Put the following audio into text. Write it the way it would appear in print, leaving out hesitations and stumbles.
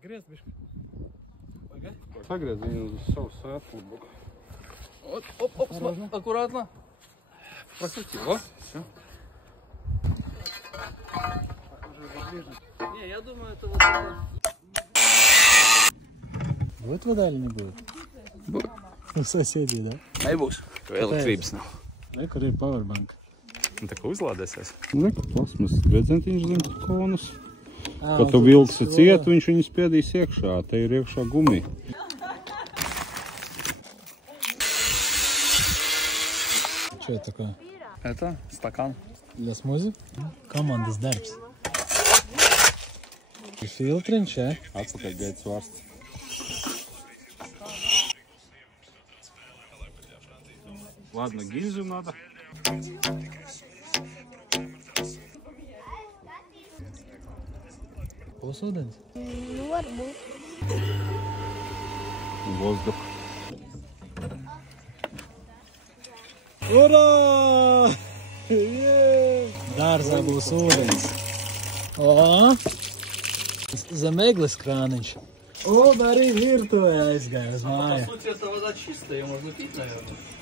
Griez, bišķi. Pagaid. Pagriez viņu uz savu sētlu. Оп, аккуратно. Прокрути, о, все. Не, я думаю, это вот это. Будет вода или не будет? Будет. У соседей, да? Nebūs. Elektrības nav. Vai, kur ir powerbank? Tā kā uzlādēsies. Reku, plasmas gredzentiņš zem konus. Kad tu вот vilksi всё. ciet, viņš viņu spiedīs iekšā. Te ir iekšā gumija. Что это такое? Это стакан. Для смузи? Команdas darbs. Ir filtriņš, ja? Atpakaļ gaids vārsts. Ладно, гильзу надо. Pusūdens? Nu, varbūt. Воздух. Urā! Dārzā būs ūdens. O! Zem egles krāniņš. Un arī virtuvē aizgāja uz māju. По сути, это вода чистая, ее можно пить, наверное.